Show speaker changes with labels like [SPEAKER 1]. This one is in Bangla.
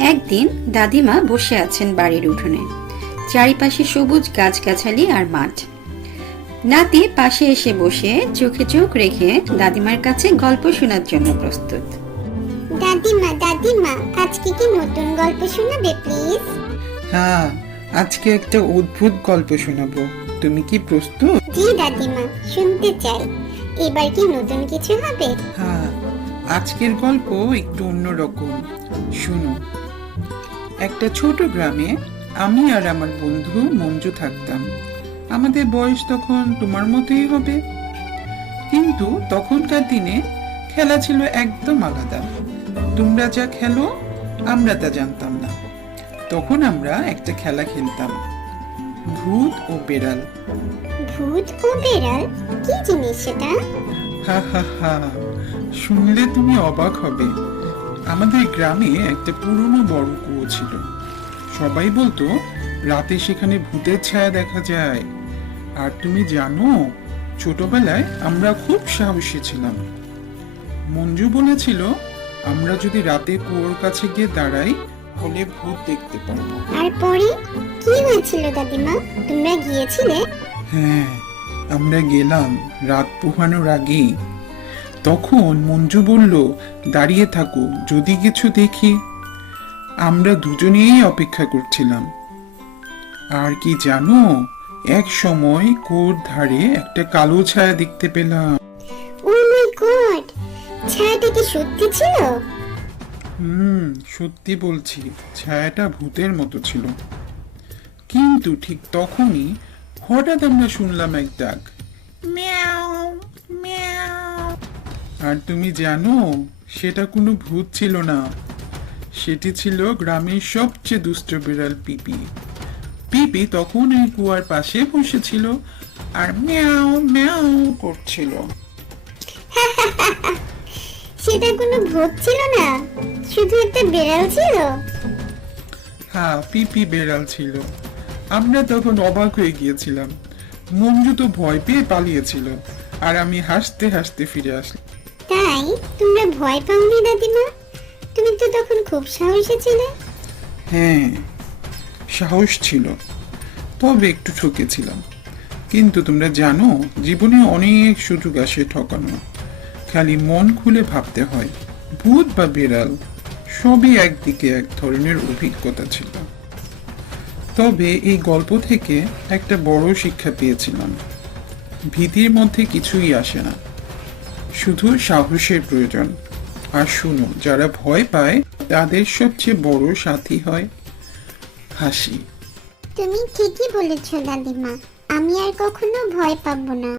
[SPEAKER 1] একদিন দাদিমা বসে আছেন বাড়ির উঠোনে। চারিপাশে সবুজ গাছগাছালি আর মাঠ। নাতি পাশে এসে বসে চোখে চোখ রেখে দাদিমার কাছে গল্প শোনার জন্য প্রস্তুত।
[SPEAKER 2] দাদিমা দাদিমা আজকে কি নতুন গল্প শোনাবে প্লিজ?
[SPEAKER 3] হ্যাঁ আজকে একটা অদ্ভুত গল্প শোনাবো। তুমি কি প্রস্তুত?
[SPEAKER 2] জি দাদিমা শুনতে চাই। এবার কি নতুন কিছু হবে?
[SPEAKER 3] হ্যাঁ আজকের গল্প একটু অন্যরকম। শুনো একটা ছোট গ্রামে আমি আর আমার বন্ধু মঞ্জু থাকতাম। আমাদের বয়স তখন তোমার মতোই হবে। কিন্তু তখনকার দিনে খেলা ছিল একদম আলাদা। তোমরা যা খেলো আমরা তা জানতাম না। তখন আমরা একটা খেলা খেলতাম। ভূত ও বেড়াল।
[SPEAKER 2] ভূত ও বেড়াল? কি জিনিস সেটা?
[SPEAKER 3] হা হা হা। শুনলে তুমি অবাক হবে। আমাদের গ্রামে একটা পুরনো বড় কুয়ো ছিল। সবাই বলতো রাতে সেখানে ভূতের ছায়া দেখা যায়। আর তুমি জানো ছোটবেলায় আমরা খুব সাহসী ছিলাম। মঞ্জু বলেছিল আমরা যদি রাতে কুয়োর কাছে গিয়ে দাঁড়াই হলে ভূত দেখতে পারব।
[SPEAKER 2] আর পরে? কি হয়েছিল দাদিমা? তোমরা গিয়েছিলে?
[SPEAKER 3] হ্যাঁ আমরা গেলাম রাত পোহানোর আগেই। তখন মঞ্জু বলল দাঁড়িয়ে থাকো যদি কিছু দেখি। আমরা দুজনেই অপেক্ষা করছিলাম। আর কি জানো এক সময় কোর ধারে একটা কালো ছায়া দেখতে পেলাম।
[SPEAKER 2] ও মাই গড ছায়াটা কি সত্যি ছিল?
[SPEAKER 3] হুম সত্যি বলছি ছায়াটা ভূতের মতো ছিল। কিন্তু ঠিক তখনই হঠাৎ আমরা শুনলাম এক ডাক। মিয়াও মিয়াও আর তুমি জানো সেটা কোনো ভূত ছিল না। সেটি ছিল গ্রামের সবচেয়ে দুষ্ট বিড়াল পিপি। পিপি তখন এই কুয়ার পাশে বসেছিল আর মিয়াও মিয়াও করছিল।
[SPEAKER 2] সেটা কোনো ভূত ছিল না? শুধু একটা বেড়াল ছিল?
[SPEAKER 3] হ্যাঁ পিপি বেড়াল ছিল। আমরা তখন অবাক হয়ে গিয়েছিলাম। মঞ্জু তো ভয় পেয়ে পালিয়েছিল আর আমি হাসতে হাসতে ফিরে আসলাম।
[SPEAKER 2] তাই তোমরা ভয় পাওনি দাদিমা? তুমি তো তখন খুব সাহসী ছিলে।
[SPEAKER 3] হ্যাঁ সাহস ছিল। তবে একটু ঠকেছিলাম কিন্তু তোমরা জানো, জীবনে অনেক সুযোগ আসে ঠকানো খালি মন খুলে ভাবতে হয়, ভূত বা বিড়াল, সবই একদিকে এক ধরনের অভিজ্ঞতা ছিল। তবে এই গল্প থেকে একটা বড় শিক্ষা পেয়েছিলাম। ভীতির মধ্যে কিছুই আসে না। শুধু সাহসের প্রয়োজন। আর শুনো, যারা ভয় পায়, তাদের সবচেয়ে বড় সাথী হয় হাসি।
[SPEAKER 2] তুমি ঠিকই বলেছ, দাদিমা। আমি আর কখনো ভয় পাবো না।